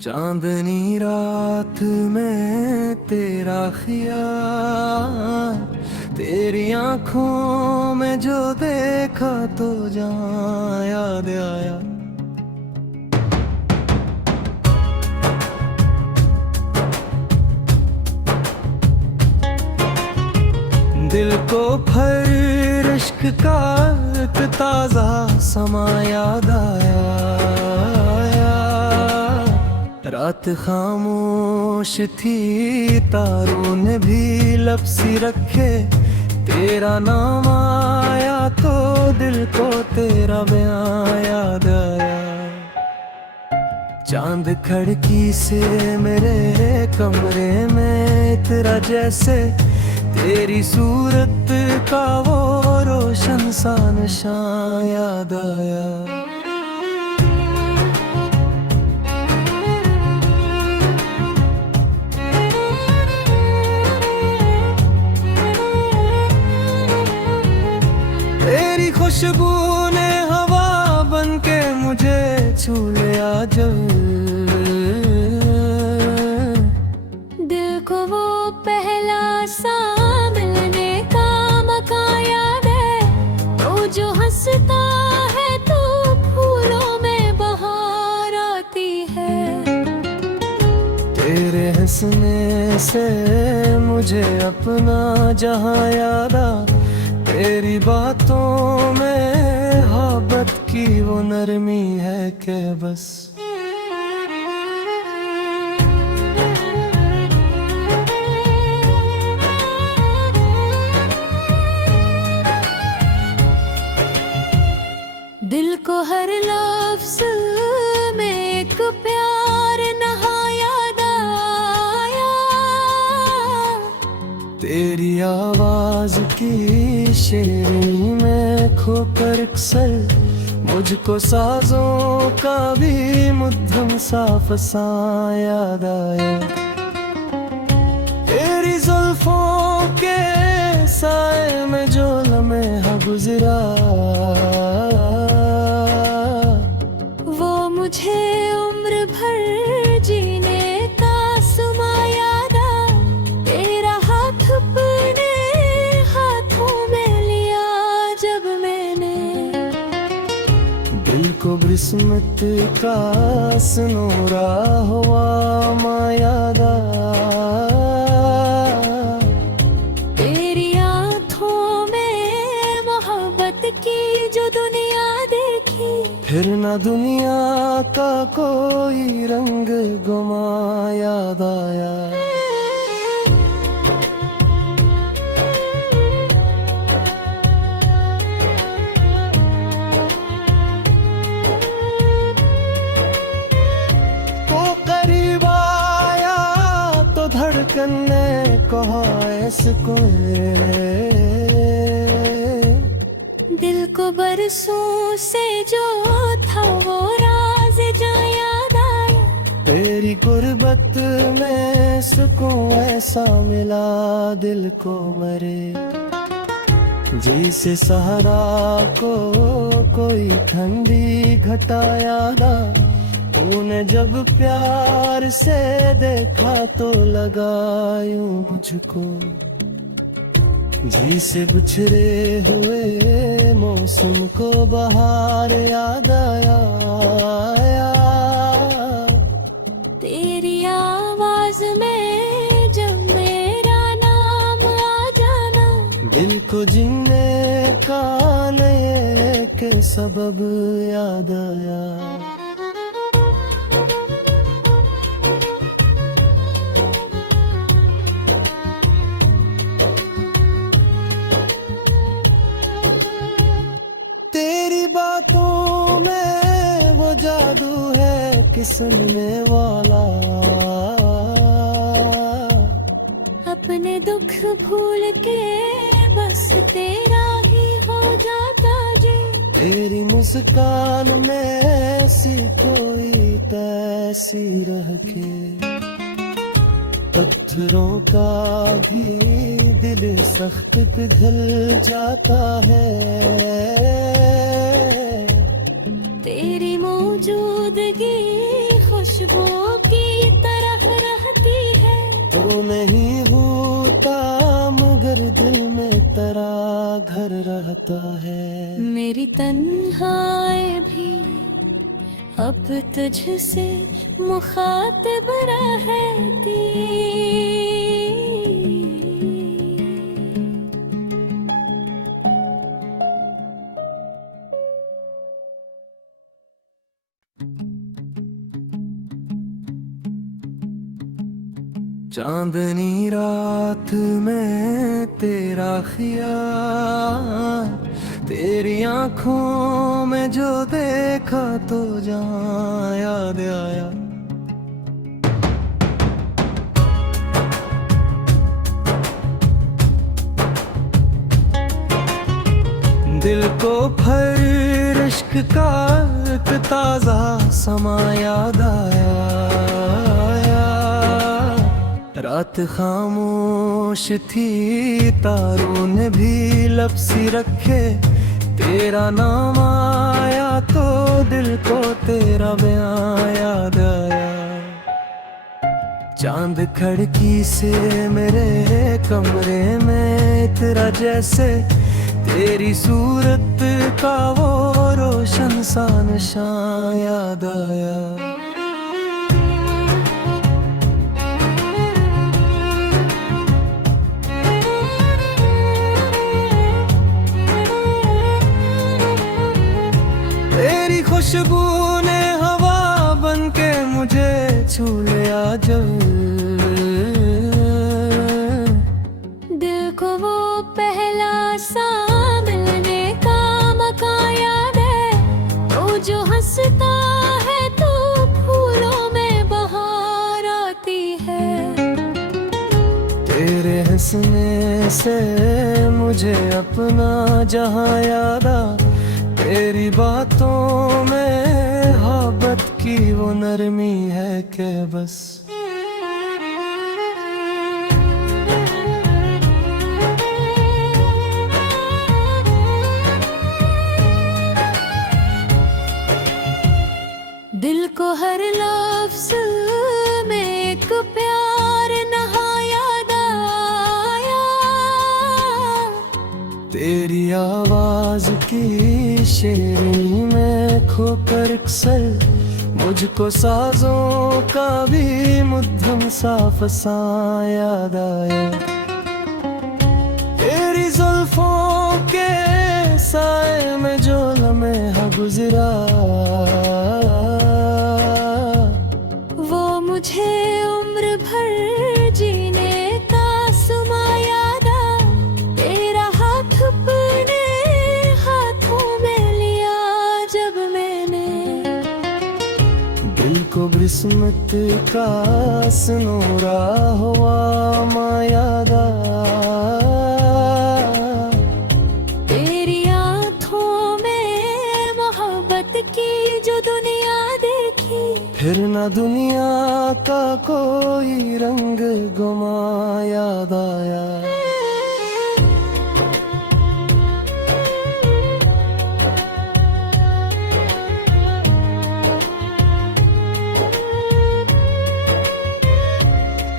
चांदनी रात में तेरा ख्याल, तेरी आंखों में जो देखा तो जहां याद आया। दिल को फिर इश्क का एक ताजा समा याद आया। रात खामोश थी, तारों ने भी लब सी रखे, तेरा नाम आया तो दिल को तेरा बयां याद आया। चांद खिड़की से मेरे कमरे में इतरा जैसे, तेरी सूरत का वो रोशन सा निशान याद आया। तेरी खुशबू ने हवा बन के मुझे छू लिया जब, दिल को वो पहला सा मिलने का मौका याद है। तो जो हंसता है तो फूलों में बहार आती है। तेरे हंसने से मुझे अपना जहां याद आ, तेरी बातों में मोहब्बत की वो नरमी है कि बस। दिल को हर लफ्ज़ में एक प्यार नहा याद आया। तेरी आवाज की शेरी में खोकर अक्सर मुझको साजों का भी मध्यम सा फसा याद आया। तेरी जुल्फों के साए में जो लम्हा गुजरा, वो मुझे उम्र भर जीने का समा याद आ। तेरा हाथ अपने हाथों में लिया जब मैंने, दिल को बिस्मत का सनोरा हुआ माँ याद आ। तेरी आँखों में मोहब्बत की जो दुनिया देखी, फिर ना दुनिया का कोई रंग गुमा याद आया। वो करीब आया तो धड़कन ने कहा ऐसे कोई, दिल को बरसों से जो था वो राज जा याद आया। तेरी गुर्बत में सुकून ऐसा मिला दिल को मरे, जैसे सहारा को कोई ठंडी घटा याद आ। तूने जब प्यार से देखा तो लगा यूं मुझको, जैसे बिछड़े हुए मौसम को बहार याद आया। तेरी आवाज में जब मेरा नाम आ जाना, दिल को जीने का नए के सबब याद आया। तेरी बातों में वो जादू है कि सुनने वाला, अपने दुख भूल के बस तेरा ही हो जाता जी। तेरी मुस्कान में ऐसी कोई तासीर है कि पत्थरों का भी दिल सख्त पिघल जाता है। तेरी मौजूदगी खुशबू की चाहता है। मेरी तन्हाई भी अब तुझसे मुखातिब रहती। चांदनी रात में तेरा ख्याल, तेरी आंखों में जो देखा तो जहां याद आया। दिल को फिर इश्क का एक ताजा समा याद आया। रात खामोश थी, तारों ने भी लब सी रखे, तेरा नाम आया तो दिल को तेरा बयां याद आया। चांद खिड़की से मेरे कमरे में इतरा जैसे, तेरी सूरत का वो रोशन सा निशान याद आया। तेरी खुशबू ने हवा बन के मुझे छू लिया जब, दिल को वो पहला सा मिलने का मौका याद है। तो जो हंसता है तो फूलों में बहार आती है। तेरे हंसने से मुझे अपना जहां याद आ, तेरी बातों में मोहब्बत की वो नरमी है कि बस। दिल को हर लफ्ज़ में एक प्यार नहा याद आया। तेरी आवाज की शेरी में खोकर अक्सर मुझको साजों का भी मुद्दम सा फसा याद आया। तेरी जुल्फों के साए में जो लम्हा गुजरा, वो मुझे उम्र भर जीने का समा याद आ। तेरा हाथ अपने हाथों में लिया जब मैंने, दिल को बिस्मत का सनोरा हुआ माँ याद आ। तेरी आँखों में मोहब्बत की जो दुनिया देखी, फिर न दुनिया का कोई रंग गुमा याद आया।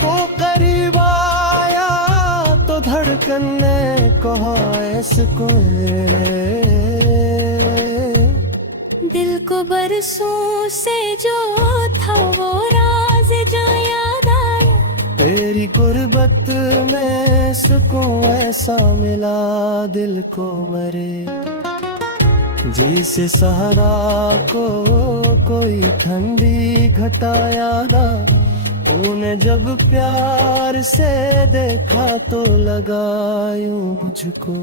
वो करीब आया तो धड़कन ने कहा इसको, दिल को बरसों से जो था वो राज जो याद आया। तेरी गुर्बत में सुकून ऐसा मिला दिल को मरे, जिसे सहारा को कोई ठंडी घटा याद आ। तूने जब प्यार से देखा तो लगा यूं मुझको,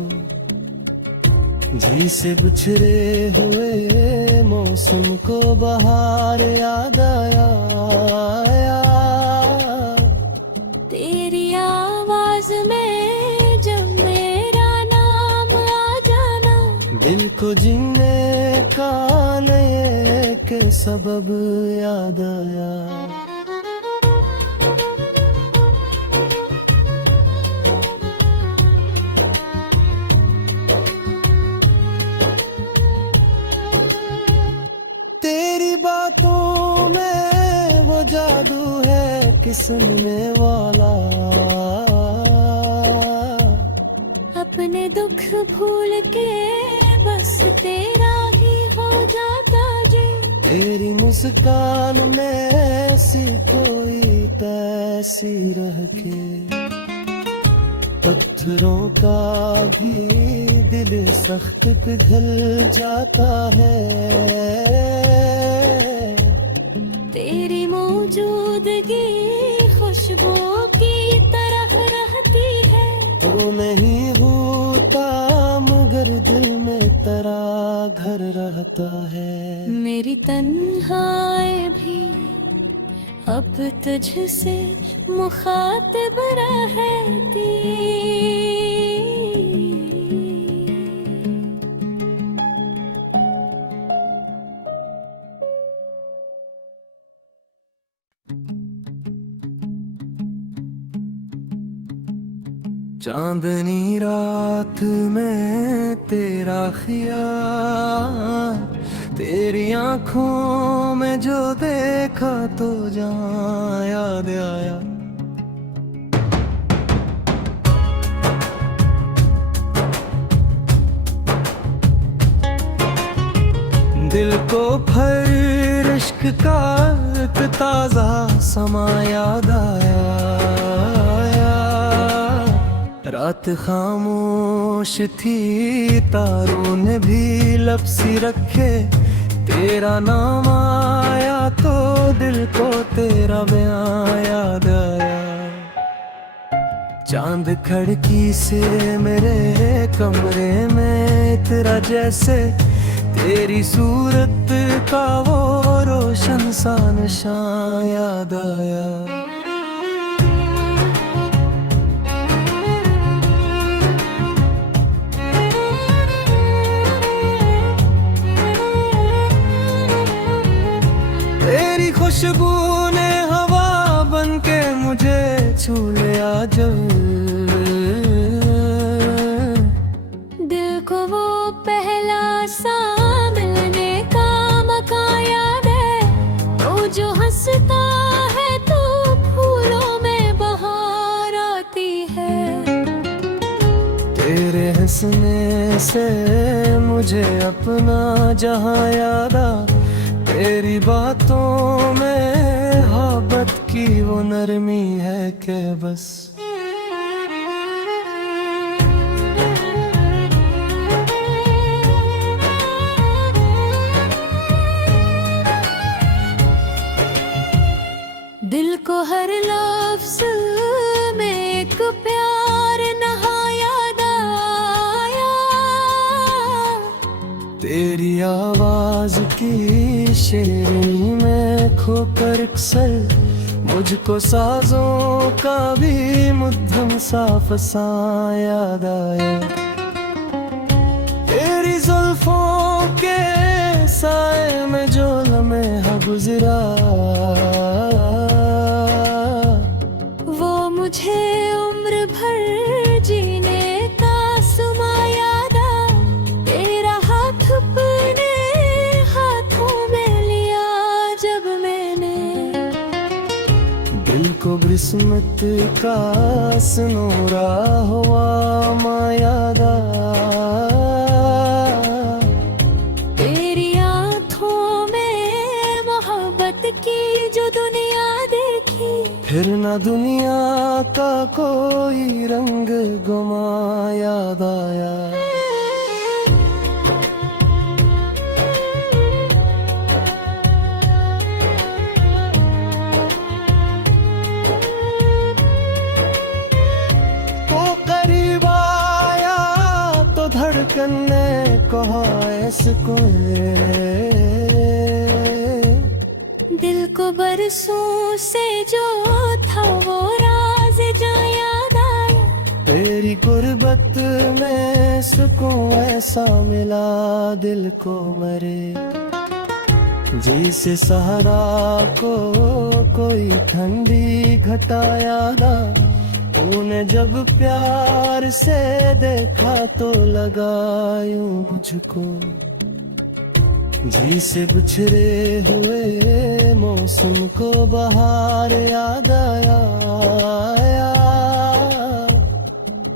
जी से बिछड़े हुए मौसम को बहार याद आया। तेरी आवाज में जब मेरा नाम आ जाना, दिल को जीने का नए के सबब याद आया। तेरी बातों में वो जादू है कि सुनने वाला अपने दुख भूल के बस तेरा ही हो जाता जी। तेरी मुस्कान में ऐसी कोई तैसी रह के पत्थरों का भी दिल सख्त पिघल जाता है। तेरी मौजूदगी खुशबू की तरह रहती है। तो नहीं होता मगर दिल में तेरा घर रहता है। मेरी तन्हाई भी अब तुझसे मुखातिब रहती। चांदनी रात में तेरा ख्याल, तेरी आंखों में जो देखा तो जहाँ याद आया। दिल को फिर इश्क का एक ताजा समा याद आया। रात खामोश थी, तारों ने भी लपसी रखे। तेरा नाम आया तो दिल को तेरा बयां याद आया। चांद खिड़की से मेरे कमरे में इतरा जैसे तेरी सूरत का वो रोशन सा निशान याद आया। तेरी खुशबू ने हवा बन के मुझे छू लिया जब। दिल को वो पहला सा मिलने का मौका याद है। वो जो हंसता है तो फूलों में बहार आती है। तेरे हंसने से मुझे अपना जहां याद आ। तेरी बातों में मोहब्बत की वो नरमी है कि बस। दिल को हर लफ्ज़ में एक प्यार नहा याद आया। तेरी आवाज की शेरी में खोकर अक्सर मुझको साजों का भी मध्यम सा फसा याद आया। तेरी जुल्फों के साए में जो लम्हा गुजरा वो मुझे उम्र भर जीने का सुमा याद आ। तेरा हाथ अपने हाथों में लिया जब मैंने। दिल को बिस्मत का सनोरा हुआ माँ याद आ। तेरी आँखों में मोहब्बत की जो दुनिया देखी। फिर न दुनिया का कोई रंग गुमा याद आया। वो करीब आया तो धड़कन ने कहा ऐसे दिल को बरसों से जो था वो राज जो याद आया। तेरी गुर्बत में सुकून ऐसा मिला दिल को मरे। जिसे सहारा को कोई ठंडी घटा याद आ। तूने जब प्यार से देखा तो लगा यूं मुझको। जी से बिछड़े हुए मौसम को बाहर याद आया।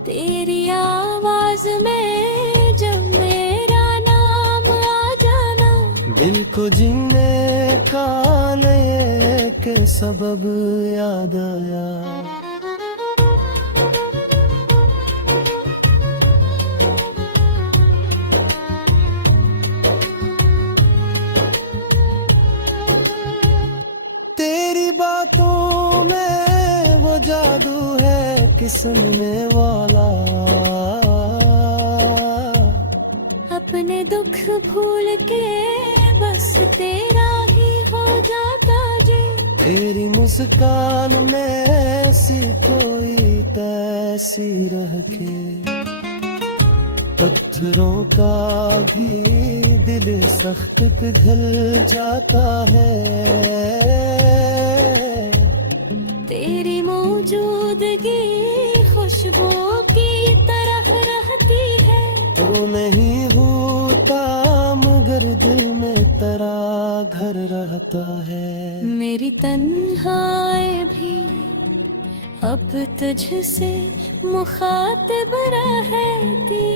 तेरी आवाज में दिल को जीने का नए के सबब याद आया। तेरी बातों में वो जादू है किस्मने वाला, अपने दुख भूल के बस तेरा ही हो जाता जी। तेरी मुस्कान में ऐसी कोई तासीर रखे, पत्थरों का भी दिल सख्त पिघल जाता है। तेरी मौजूदगी खुशबू की तरफ रहती है। तो नहीं होता मगर दिल में तेरा घर रहता है। मेरी तन्हाई भी अब तुझसे मुखातिब रहती।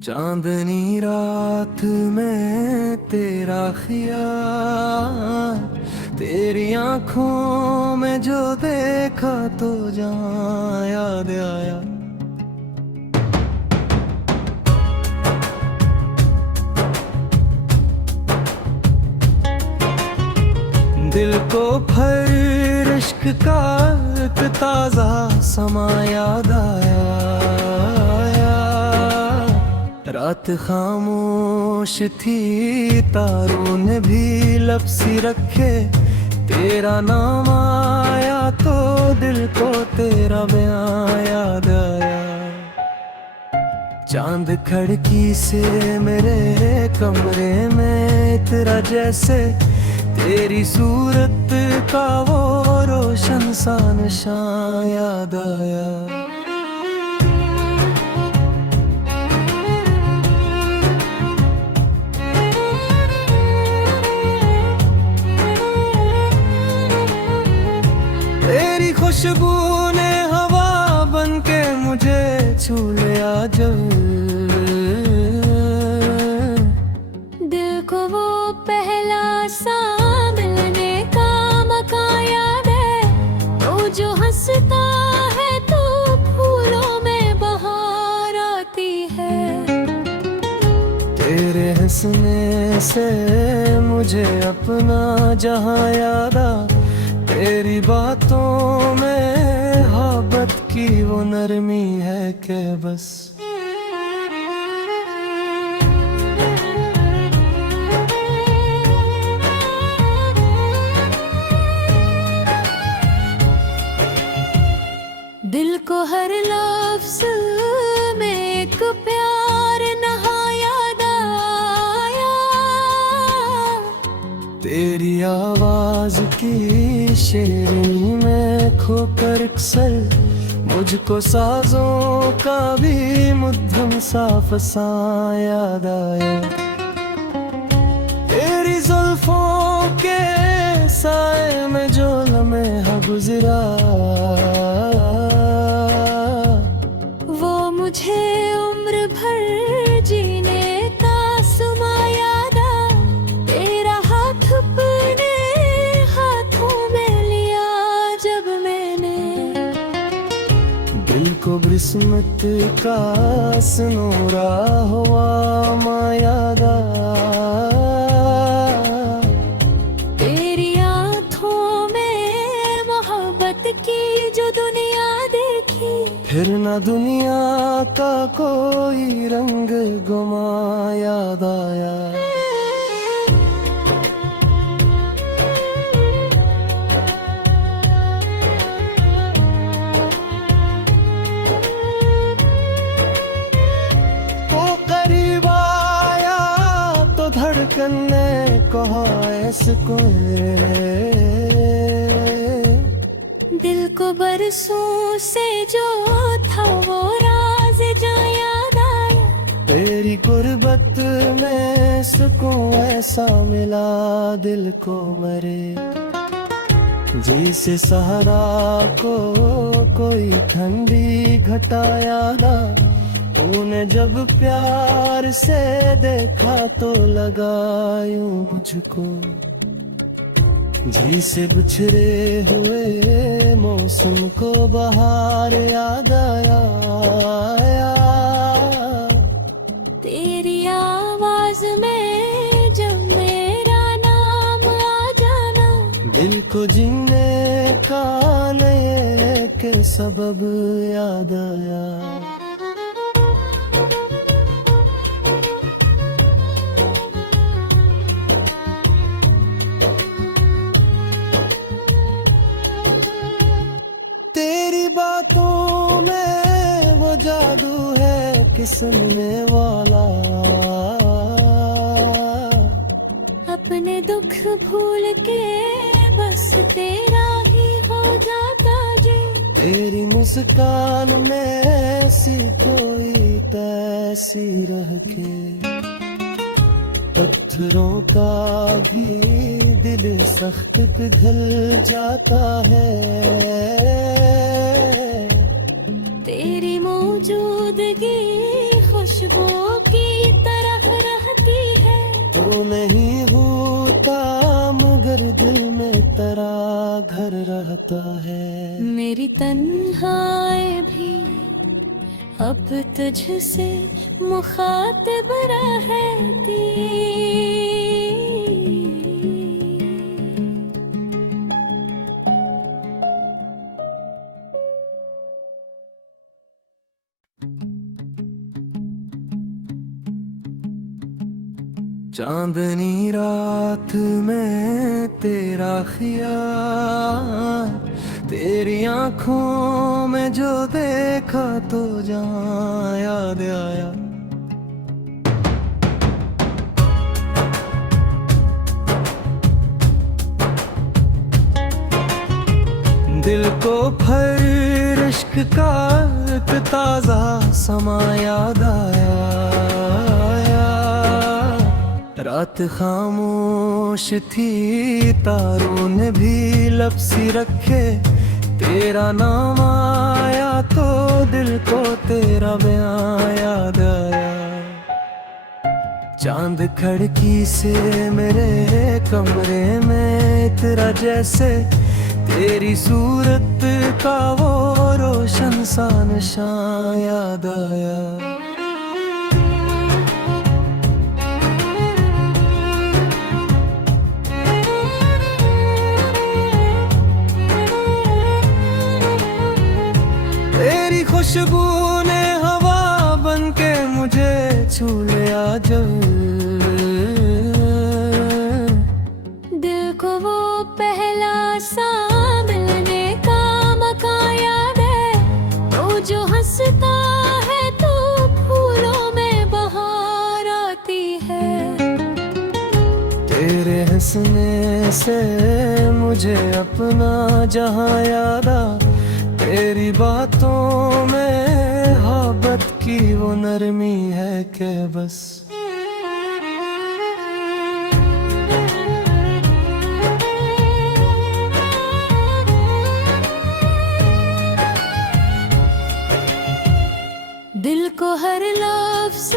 चांदनी रात में तेरा ख्याल, तेरी आंखों में जो देखा तो जहां याद आया। दिल को फिर इश्क का एक ताजा समा याद आया। रात खामोश थी, तारों ने भी लपसी रखे, तेरा नाम आया तो दिल को तेरा बयां याद आया। चांद खिड़की से मेरे कमरे में इतरा जैसे, तेरी सूरत का वो रोशन सा निशान याद आया। तेरी खुशबू ने हवा बन के मुझे छू लिया जब, दिल को वो पहला सा मिलने का मौका याद है। तो जो हंसता है तो फूलों में बहार आती है। तेरे हंसने से मुझे अपना जहां याद आ, तेरी बातों में मोहब्बत की वो नरमी है कि बस। दिल को हर लफ्ज़ में एक प्यार नहा याद आया। तेरी आवाज की शेरी में खोकर अक्सर मुझको साजों का भी मुद्दम साफ सा याद आया। तेरी जुल्फों के साए में जो लम्हा गुजरा, वो मुझे उम्र भर जीने का सुमा याद आ। तेरा हाथ अपने हाथों में लिया जब मैंने, दिल को बिस्मत का सनोरा हुआ माँ याद आ। तेरी आँखों में मोहब्बत की जो दुनिया देखी, फिर न दुनिया का कोई रंग गुमा याद आया। वो करीब आया तो धड़कन ने कहा ऐसे कोई, दिल को बरसों से जो था वो राज जो याद आया। तेरी गुर्बत में सुकून ऐसा मिला दिल को मरे, जिसे सहारा को कोई ठंडी घटा यादा। तूने जब प्यार से देखा तो लगा यूं मुझको, जी से बिछड़े हुए मौसम को बहार याद आया। तेरी आवाज में जब मेरा नाम आ जाना, दिल को जीने का नए के सबब याद आया। तेरी बातों में वो जादू है कि सुनने वाला अपने दुख भूल के बस तेरा ही हो जाता जी। तेरी मुस्कान में ऐसी कोई तासीर के, पत्थरों का भी दिल सख्त पिघल जाता है। तेरी मौजूदगी खुशबू की तरह रहती है। तो नहीं होता मगर दिल में तेरा घर रहता है। मेरी तन्हाई भी अब तुझसे मुखातिब रहती। चांदनी रात में तेरा ख्याल, तेरी आंखों में जो देखा तो जहां याद आया। दिल को फिर इश्क का एक ताजा समा याद आया। रात खामोश थी, तारों ने भी लपसी रखे। तेरा नाम आया तो दिल को तेरा बयां याद आया। चांद खिड़की से मेरे कमरे में इतरा जैसे, तेरी सूरत का वो रोशन सा निशान याद आया। तेरी खुशबू ने हवा बन के मुझे छू लिया जब, दिल को वो पहला सा मिलने का मौका याद है। तो जो हंसता है तो फूलों में बहार आती है। तेरे हंसने से मुझे अपना जहां याद आ। तेरी बातों में मोहब्बत की वो नरमी है कि बस। दिल को हर लफ्ज़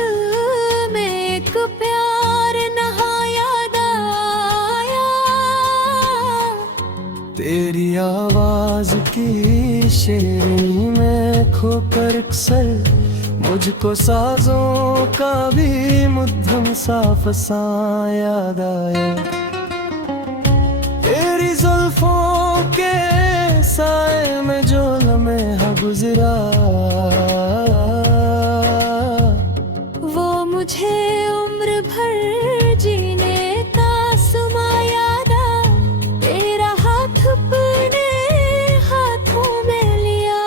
में एक प्यार नहा याद आया। तेरी आवाज की शेरनी में खोकर अक्सर मुझको साजों का भी मुद्दम सा फसा याद आया। तेरी जुल्फों के साए में जो लम्हा गुजरा, वो मुझे उम्र भर जीने का समा याद आ। तेरा हाथ अपने हाथों में लिया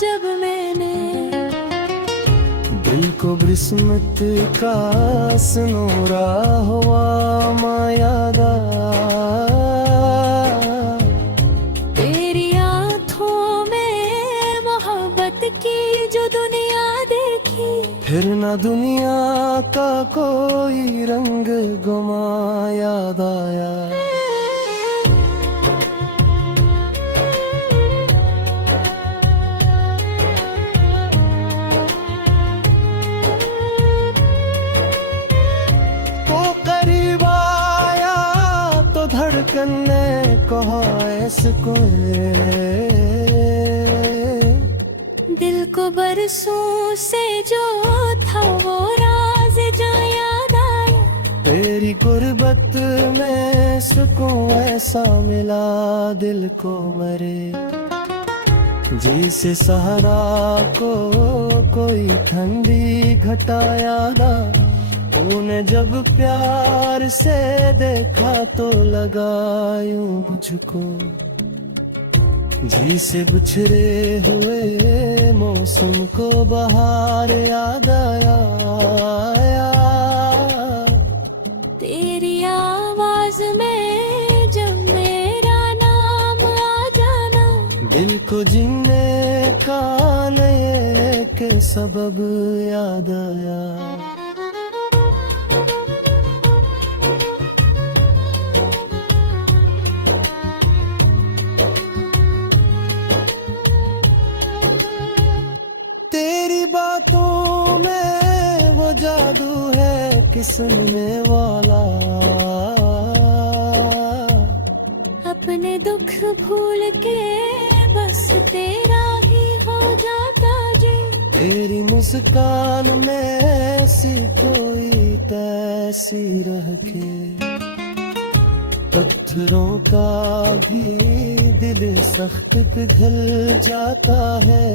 जब मैंने, दिल को बिस्मत का सनोरा हुआ माँ याद आ। तेरी आँखों में मोहब्बत की जो दुनिया देखी, फिर ना दुनिया याद आया। वो करीब आया तो धड़कन ने कहा इसको, दिल को बरसों से जो था वो राज जो याद आया। तेरी गुर्बत में सुकून ऐसा मिला दिल को मरे, जैसे सहारा को कोई ठंडी घटा याद आ। तूने जब प्यार से देखा तो लगा यूं मुझको, जी से बिछड़े हुए मौसम को बाहर याद आया। तेरी आवाज में जब मेरा नाम आ जाना, दिल को जीने का नए के सबब याद आया। तेरी बातों में वो जादू है किस्मने वाला, अपने दुख भूल के बस तेरा ही हो जाता जी। तेरी मुस्कान में ऐसी कोई तैसीर के, पत्थरों का भी दिल सख्त पिघल जाता है।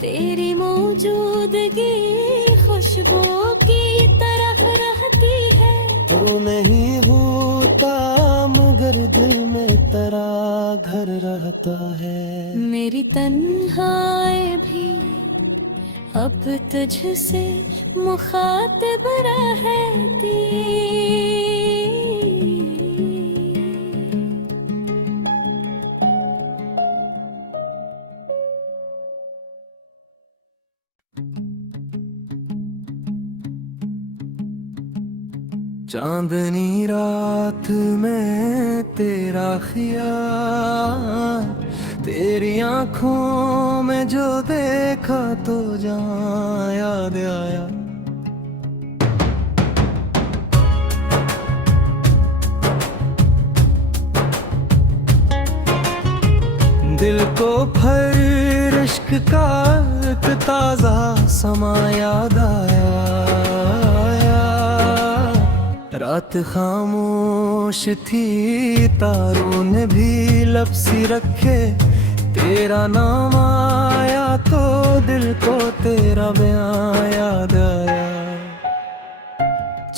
तेरी मौजूदगी खुशबू की तरह रहती है, तो नहीं होता मगर दिल में तेरा घर रहता है। मेरी तन्हाई भी अब तुझसे मुखातिब रहती। चांदनी रात में तेरा ख्याल, तेरी आंखों में जो देखा तो जहां याद आया। दिल को फिर इश्क का एक ताजा समा याद आया। रात खामोश थी तारों ने भी लपसी रखे, तेरा नाम आया तो दिल को तेरा बयां याद आया।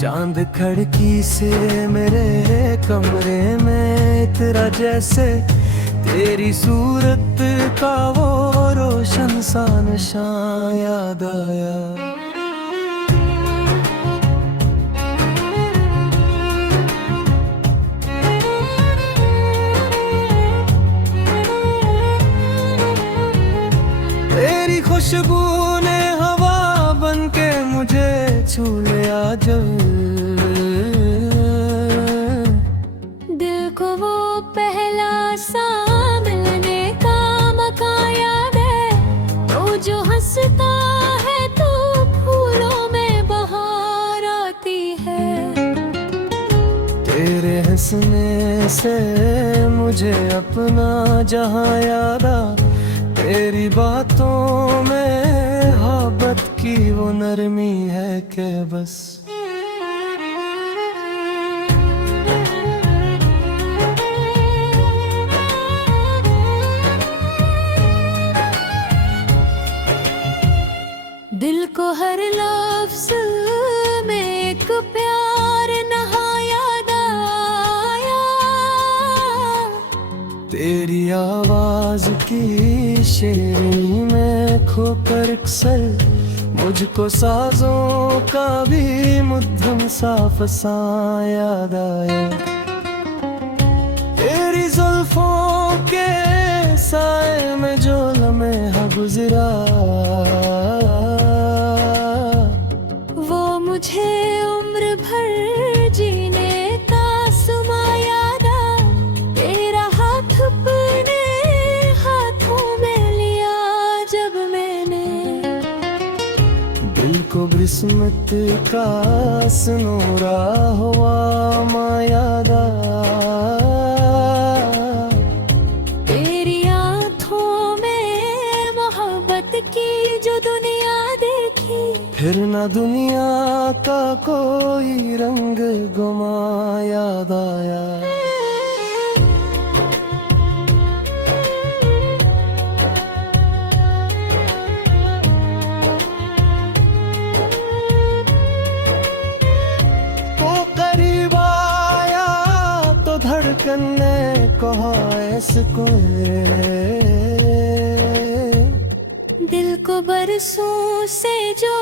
चांद खिड़की से मेरे कमरे में इतरा जैसे, तेरी सूरत का वो रोशन सा निशान याद आया। तेरी खुशबू ने हवा बन के मुझे छू लिया जब, दिल को वो पहला सा मिलने का मौका याद है। तो जो हंसता है तो फूलों में बहार आती है। तेरे हंसने से मुझे अपना जहां याद आ। तेरी बातों में मोहब्बत की वो नरमी है कि बस दिल को हर लफ्ज़ में एक प्यार नहा याद आया। तेरी आवाज की शेरी में खोकर अक्सर मुझको साजों का भी मुद्दम सा फसा याद आया। तेरी जुल्फों के साए में जो लम्हा गुजरा वो मुझे उम्र भर जीने का सुमा यादा, तेरा हाथ अपने हाथों में लिया जब मैंने, दिल को बिस्मत का सनोरा हुआ मायादा, तेरी आंखों में मोहब्बत की जो दुनिया देखी, फिर ना दुनिया का कोई रंग गुमा याद आया। धड़कन ने कहा इसको, दिल को बरसों से जो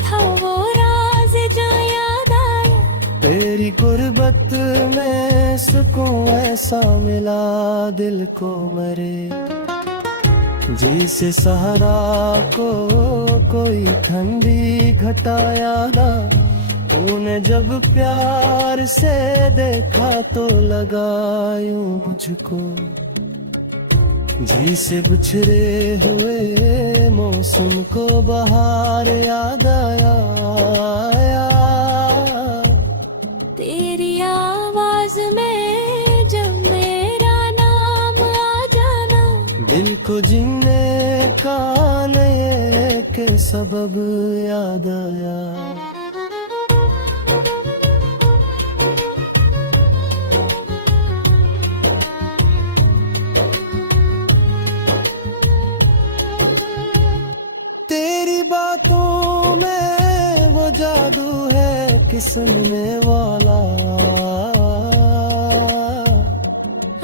था वो राज जो याद आया, तेरी गुर्बत में सुकून ऐसा मिला दिल को मरे, जैसे सहारा को कोई ठंडी घटा यादा, तूने जब प्यार से देखा तो लगा यूं मुझको, जैसे बिछड़े हुए मौसम को बहार याद आया। तेरी आवाज में जब मेरा नाम आ जाना, दिल को जीने का नए के सबब याद आया। तेरी बातों में वो जादू है कि सुनने वाला,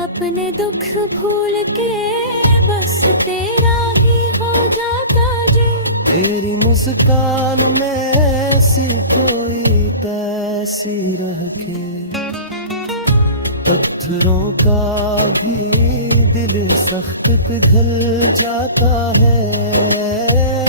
अपने दुख भूल के बस तेरा ही हो जाता जी, तेरी मुस्कान में ऐसी कोई तैसीर के, पत्थरों का भी दिल सख्त पिघल जाता है।